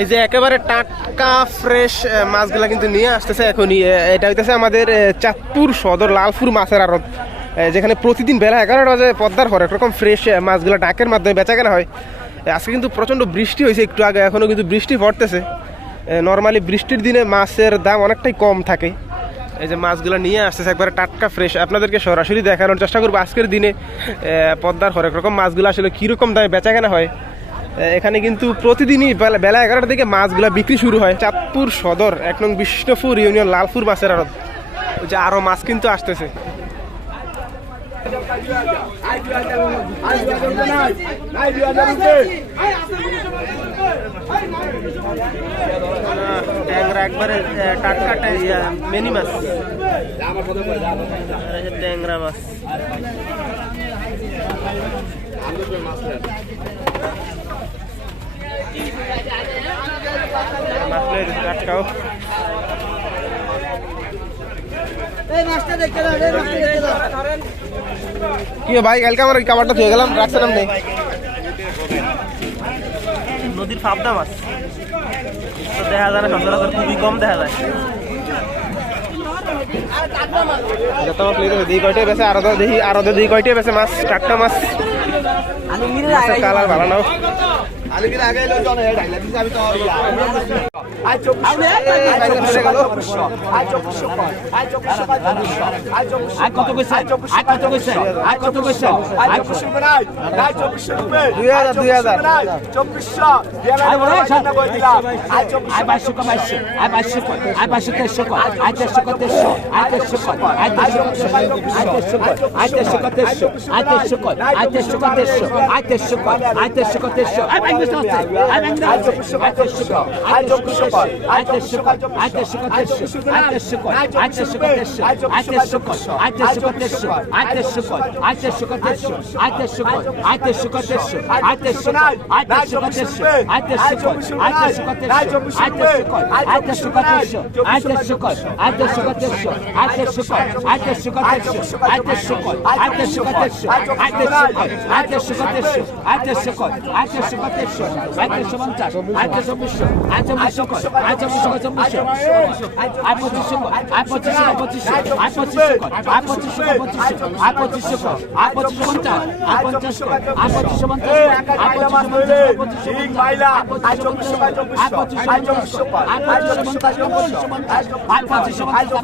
এই যে একেবারে টাটকা ফ্রেশ মাছগুলা কিন্তু নিয়ে আসতেছে এখনই। এটা হইতেছে আমাদের চাঁদপুর সদর লালপুর মাছের আড়ত। যেখানে প্রতিদিন বেলা এগারোটা বাজে পদ্মার হরেক রকম ফ্রেশ মাছগুলো ডাকের মাধ্যমে বেচা কেনা হয়। আজকে কিন্তু প্রচণ্ড বৃষ্টি হয়েছে একটু আগে, এখনও কিন্তু বৃষ্টি পড়তেছে। নর্মালি বৃষ্টির দিনে মাছের দাম অনেকটাই কম থাকে। এই যে মাছগুলো নিয়ে আসতেছে একবারে টাটকা ফ্রেশ আপনাদেরকে সরাসরি দেখানোর চেষ্টা করব আজকের দিনে পদ্মার হরেক রকম মাছগুলো আসলে কীরকম দামে বেচা কেনা হয় এখানে কিন্তু প্রতিদিনই বেলা এগারোটা থেকে মাছগুলো বিক্রি শুরু হয় চাঁদপুর সদর এক নং বিষ্ণুপুর ইউনিয়ন লালপুর মাছের আড়ত যে আরও মাছ কিন্তু আসতেছে ট্যাংরা একবারে টাটকা মেনি মাছ। ট্যাংরা মাছ। টাটকাও। কি ভাই কালকে আমার ওই কাবারটা ধুয়ে গেলাম রাখছিলাম নেই। নদীর ফাবদা মাছ তো দেখা যায় না সচরাচর খুবই কম দেখা যায়। যত দুই কয়টাই বেছে আরও দেখি আরও দুই কয়টাই বেছে মাছ টাটকা মাছ। কালার ভালো নাও আজ চব্বিশশো আজ চব্বিশশো আজ চব্বিশশো আজ চব্বিশশো আজ চব্বিশশো আজ চব্বিশশো কত কইছে আর কত কইছে আর কত কইছে আজ চব্বিশশো নাই আজ চব্বিশশো রুপে দুই হাজার, দুই হাজার। চব্বিশশো আজ চব্বিশশো বাইশশো বাইশশো আয় বাইশশো আয় বাইশশো আয় তেইশশো কো আয় তেইশশো কো আয় তেইশশো কো আয় তেইশশো কো আয় তেইশশো কো তেইশশো আয় তেইশশো কো আয় তেইশশো কো তেইশশো আয় বাইশশো আয় বাইশশো আয় তেইশশো কো আয় তেইশশো পঞ্চাশ আয় তেইশশো বিশ আয় চব্বিশশো কো আয় চব্বিশশো চব্বিশশো আয় পঁচিশশো আয় পঁচিশশো পঁচিশশো আয় পঁচিশশো আয় পঁচিশশো পঁচিশশো আয় পঁচিশশো আয় পঁচিশশো পঞ্চাশ আয় পঞ্চাশ কো আয় পঁচিশশো পঞ্চাশ আয় পঁচিশশো পঞ্চাশ আয় পঁচিশশো আয়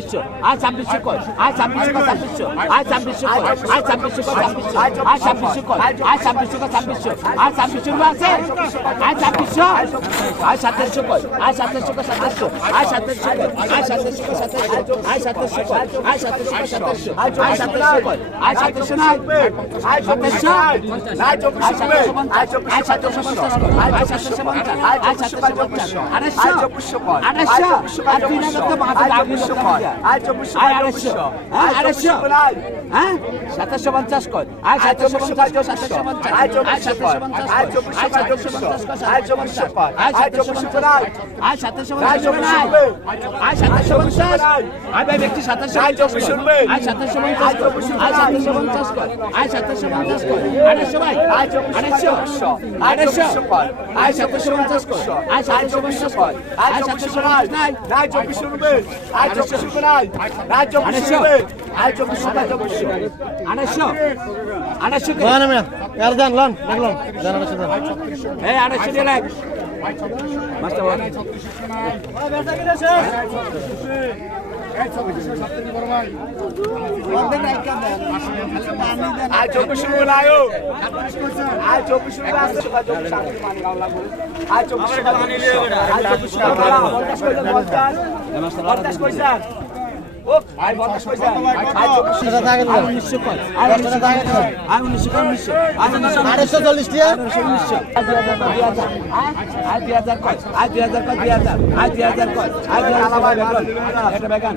ছাব্বিশশো কো আয় ছাব্বিশশো কো ছাব্বিশশো আয় ছাব্বিশশো আয় ছাব্বিশশো আয় ছাব্বিশশো আয় ছাব্বিশশো আয় ছাব্বিশশো কো আয় ছাব্বিশশো কো আয় ছাব্বিশশো কো আয় ছাব্বিশশো আয় ছাব্বিশশো আয় ছাব্বিশশো আয় আয় আয় আয় আয় আয় কো আছে আয় ছাব্বিশশো আয় সাতাশশো কো আয় সাতাশশো কো সাতাশশো আয় সাতাশশো কো আয় সাতাশশো কো সাতাশশো আয় সাতাশশো কো আয় সাতাশশো কো সাতাশশো আয় সাতাশশো কো আয় সাতাশশো না আজ চব্বিশশো আজ চব্বিশশো আজ আয় চব্বিশশো সাতাশশো পঞ্চাশ আয় সাতাশো পঞ্চাশ আয় সাতাশো পঞ্চাশ আড়াইশো আড়াইশো আর তিন হাজার তো আজ চব্বিশশো আয় আড়াইশো হ্যাঁ হ্যাঁ পঞ্চাশ কর আয় সাতাশো পঞ্চাশ সাতাশো পঞ্চাশ আয় পঞ্চাশ আয় সাতাশো পঞ্চাশ আয় আয় আয় পঞ্চাশ আয় সাতাশো পঞ্চাশ আয় ভাই ব্যক্তি সাতাশো পঞ্চাশ কর আয় সাতাশো পঞ্চাশ আয় সাতাশো পঞ্চাশ কর আয় সাতাশো পঞ্চাশ কর আড়াইশো ভাই আড়াইশো আড়াইশো আয় সাতাশো পঞ্চাশ কর আয় সাতাশো পঞ্চাশ কর আয় সাতাশো পঞ্চাশ নাই আজ চব্বিশশো রুপে চব্বিশশো নাই। আজ চব্বিশশো আজ চব্বিশশো আজ চব্বিশশো আড়াইশো আড়াইশো কে? এই আড়াইশো দিয়ে লাগ মাস্টার বল। আজ চব্বিশশো রুপে আয়ো আজ চব্বিশ রুপে আসছে আজ চব্বিশশো আজ চব্বিশশো আজ চব্বিশশো পঞ্চাশ কইছেন পঞ্চাশ পঞ্চাশ কইছেন ও আয় পঞ্চাশ পয়সা আয় চব্বিশ আয় আড়াইশো চল্লিশ উনিশশো আয় দুই হাজার কয় আয় দুই হাজার কয় দুই হাজার কয় দুই হাজার কয় আয় দুই হাজার কয় বেগুন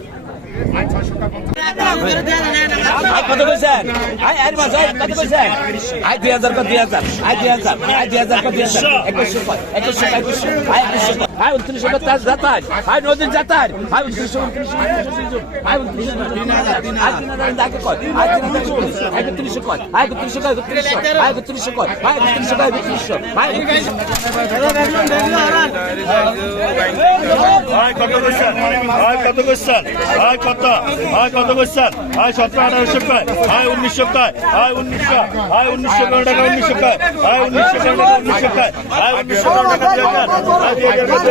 কত কইছেন আই আর মাস আই কত কইছেন? আই 2000 কত 2000 আই 2000 আই 2000 কত 2000 2100 2100 2100 আই 2100 হাই উনত্রিশ তার যাতার হাই নদীর যাতার হাই উনত্রিশ উনত্রিশ হাই উনত্রিশ একত্রিশ কর হাই একত্রিশ কর একত্রিশ হাই একত্রিশ কর হাই একত্রিশ কর একত্রিশ হাই একত্রিশ হাই কত কোশ্চেন হাই কত কোশ্চেন হাই কত হাই কত কোশ্চেন হাই সতেরো আঠারোশো টাকা হাই উনিশশো টাকা হাই উনিশশো হাই উনিশশো টাকা উনিশশো টাকা হাই উনিশশো টাকা উনিশশো টাকা হাই উনিশশো টাকা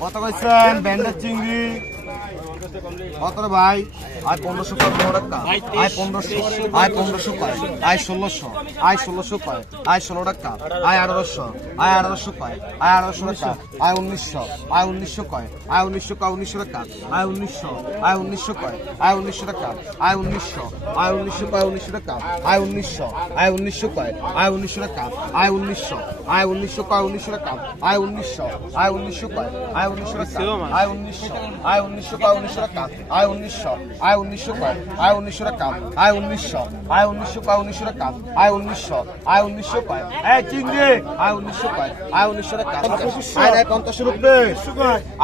কত কইছেন? ব্যান্ডের চিংড়ি। কত ভাই? আয় পনেরোশো কয় পনেরো টাকা আয় পনেরোশো আয় পনেরোশো কয় আয় ষোলোশো আয় ষোলোশো কয় আয় ষোলো টাকা আয় আঠারোশো আয় আঠারোশো কয় আয় আঠারোশো টাকা আয় উনিশশো আয় উনিশশো কয় আয় উনিশশো কয় উনিশশো টাকা আয় উনিশশো আয় উনিশশো কয় আয় উনিশশো টাকা আয় উনিশশো আয় উনিশশো কয় উনিশশো টাকা আয় উনিশশো আয় উনিশশো কয় আয় উনিশশো টাকা আয় উনিশশো আয় উনিশশো কয় উনিশশো টাকা আয় উনিশশো আয় উনিশশো কয় আয় উনিশশো টাকা আয় উনিশশো আয় উনিশশো কয় উনিশশো টাকা আয় উনিশশো আয় উনিশশো কয় আয় উনিশশো টাকা আয় উনিশশো আয় উনিশশো কয় উনিশশো টাকা আয় উনিশশো আয় উনিশশো কয় এই চিংড়ি। আয় উনিশশো কয় আয় উনিশশো টাকা আয় নাই পঞ্চাশ রুপে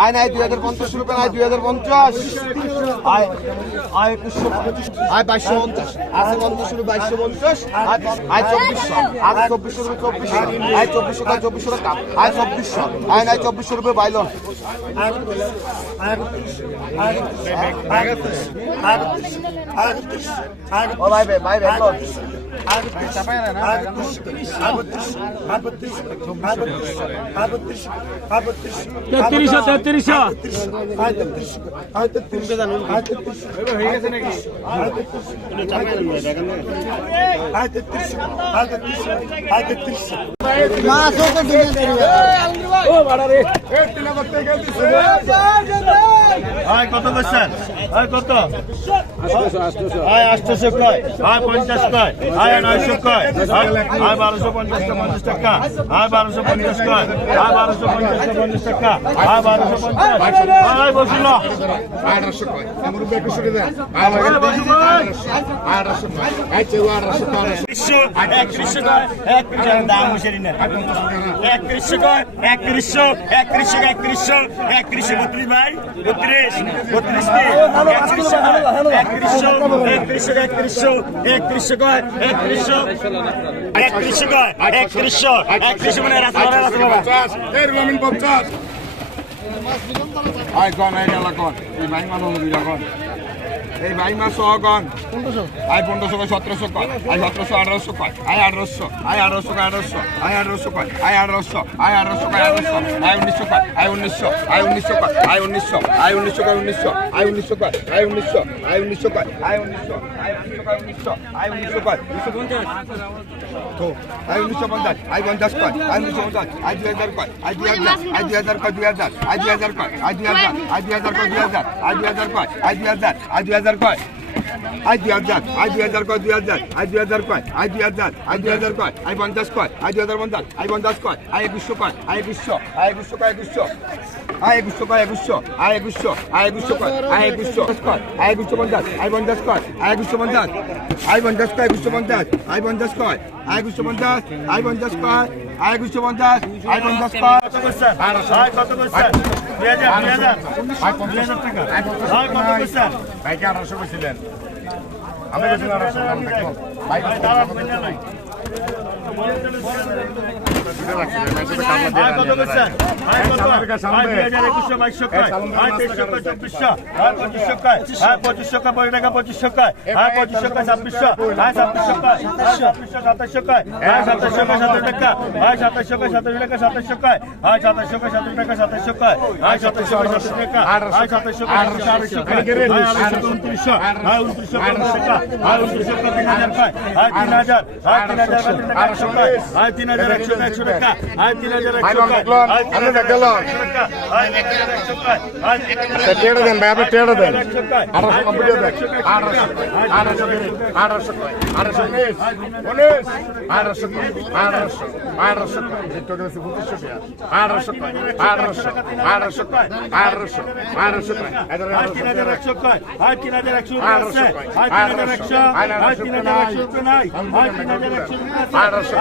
আয় নাই দুই হাজার পঞ্চাশ রুপে আয় দুই হাজার পঞ্চাশ। আয় আয় একুশশো আয় বাইশশো পঞ্চাশ। আছে পঞ্চাশ রুপে বাইশশো পঞ্চাশ। আয় আয় চব্বিশশো আয় চব্বিশশো রুপে চব্বিশশো আয় চব্বিশশো কয় চব্বিশশো টাকা আয় চব্বিশশো আয় নাই চব্বিশশো রুপে বাইলন। ভাই বাইলন তেত্রিশশো তেত্রিশশো কত করছেন আয় কত? আয় আটশোশো কয়? আয় পঞ্চাশ কয়? আয় নয়শো কয়? আয় বারোশো পঞ্চাশ পঞ্চাশ টাকা। আয় বারোশো পঞ্চাশ কয়? আয় বারোশো পঞ্চাশ পঞ্চাশ টাকা। আয় বারোশো পঞ্চাশ। আয় বসুন আঠারোশো কয়? একত্রিশশো কয় একত্রিশশো কয়? একত্রিশশো একত্রিশশো একত্রিশশো। একত্রিশশো বত্রিশ, ভাই। বত্রিশ বত্রিশ একত্রিশশো একত্রিশশো কয় একত্রিশশো একত্রিশশো কয় একত্রিশশো একত্রিশশো মানে রাস্তা পঞ্চাশ পঞ্চাশ আয় এই গেলা গন এই ভাই মানুষ এই ভাই মাছ গন আয় পনেরোশো কয় সতেরোশো কয়? আয় সতেরোশো আঠারোশো কয়? আয় আঠারোশো আয় আঠারোশো কয় আঠারোশো? আয় আঠারোশো কয়? আয় আঠারোশো আয় আঠারোশো কয় আঠারোশো? আয় উনিশশো কয় আয় উনিশশো আয় উনিশশো কয় আয় উনিশশো আয় উনিশশো কয় উনিশশো আয় উনিশশো কয় আয় উনিশশো আয় উনিশশো কয় আয় উনিশশো আয় উনিশশো কয় উনিশশো আয় উনিশশো কয় উনিশশো পঞ্চাশ। আয় উনিশশো পঞ্চাশ আয় পঞ্চাশ কয় আয় উনিশশো পঞ্চাশ আয় দুই হাজার কয় আয় দুই হাজার আয় দুই হাজার কয় দুই হাজার আয় দুই হাজার কয় আয় দুই হাজার আয় দুই হাজার কয় দুই হাজার আয় দুই হাজার কয় আয় দুই হাজার আয় দুই হাজার কয়? আই দুই হাজার আই দুই হাজার কয়, দুই হাজার আই দুই হাজার কয় আই দুই হাজার আই দুই হাজার কয় আই পঞ্চাশ কয় আই দুই হাজার পঞ্চাশ আই পঞ্চাশ কয় আই একুশশো কয় আই একুশশো আই একুশশো কয়, একুশশো আই একুশশো কয়, একুশশো আই একুশশো আই একুশশো কয় আই একুশশো কয় আই একুশশো পঞ্চাশ আই পঞ্চাশ কয় আই একুশশো পঞ্চাশ আই পঞ্চাশ কয়, একুশশো পঞ্চাশ আই পঞ্চাশ কয় আই একুশশো পঞ্চাশ আই পঞ্চাশ কয় আই দুশো পঞ্চাশ আয় পঞ্চাশ করছেন? ভাই কত করছেন? দুই হাজার দুই হাজার দুই হাজার টাকা। ভাই কত করছেন? ভাইকে আঠারোশো করেছিলেন আমি বলছিলাম আঠারোশো ভাই দাঁড়ান বন্যা নাই ভাই কত ভাই কত ভাই ভাই সাতাশশো কয় সাতাশ টাকা সাতাশশো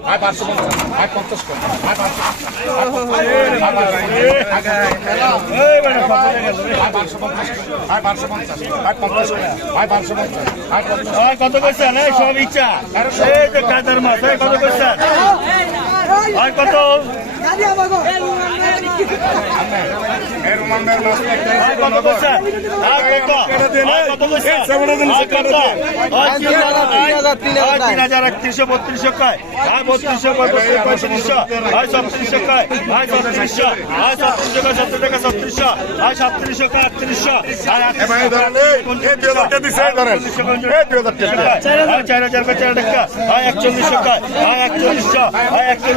সাতাশশো কয় ভাই সাতাশশো কয় সাতাশ টাকা ভাই সাতাশশো কয় আড়াইশো কয় ভাই আড়াইশো উনত্রিশশো ভাই উনত্রিশশো পঞ্চাশ টাকা ভাই উনত্রিশশো কয় তিন হাজার কয় ভাই হাজার ভাই তিন হাজার কয় টাকা একশো কয় ভাই তিন হাজার একশো একশো টাকা ভাই তিন হাজার একশো কয় হাজার একশো টাকা তিন হাজার একশো কয় হাজার আপনি টেড়ে দেন একশো কয় পঁচিশশো টাকা। আঠারোশো আঠারোশো আঠারোশো আঠারোশো আঠারোশো ভাই তিন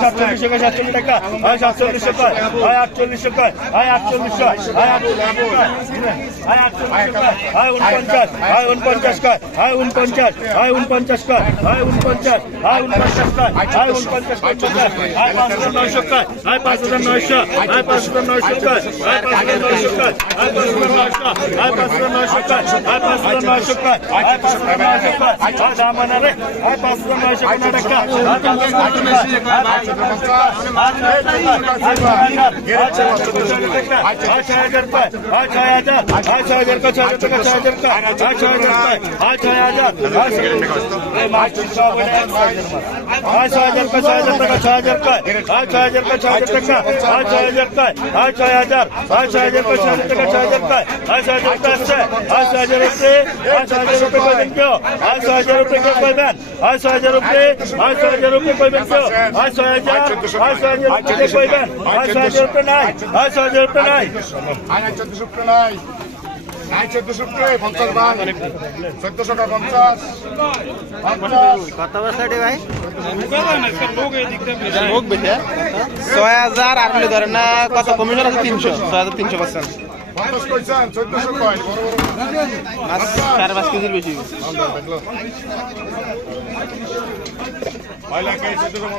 সাতচল্লিশশো কয় সাতচল্লিশ টাকা ভাই সাতচল্লিশশো কয় ভাই আটচল্লিশশো কয় ভাই আটচল্লিশশো ভাই আটচল্লিশশো কয় ভাই আটচল্লিশশো কয় ভাই উনপঞ্চাশ ভাই উনপঞ্চাশ কয় ভাই উনপঞ্চাশ ভাই উনপঞ্চাশ কয় ভাই উনপঞ্চাশ ভাই উনপঞ্চাশ কয় ভাই উনপঞ্চাশ পঞ্চাশ ভাই পাঁচ হাজার নয়শো কয় ভাই পাঁচ হাজার নয়শো ভাই পাঁচ হাজার নয়শো কয় ভাই পাঁচ হাজার নয়শো কয় ভাই পাঁচ হাজার নয়শো ভাই পাঁচ হাজার নয়শো কয় ভাই পাঁচ হাজার নয়শো কয় ভাই পাঁচ হাজার নয়শো কয় হাজার নয়শো কয় ছয় হাজার কয় ভাই ছয় হাজার কয় ভাই ছয় হাজার ভাই মাছ সব ভাই কয় ছয় হাজার টাকা ছয় হাজার উপরে কইবেন ভাই ছয় হাজার উপরে নাই ভাই ছয় হাজার উপরে নাই আয় চোদ্দশো টাকা নাই নাই চোদ্দশো টাকা পঞ্চাশ ভাই চোদ্দশো টাকা পঞ্চাশ পঞ্চাশ কত বছর ভাই লোক বেশি ছয় হাজার আর ধরেন না কত কমিশন আছে তিনশো ছয় হাজার তিনশো পার্সেন্ট চার পাঁচ কেজির বেশি দেখল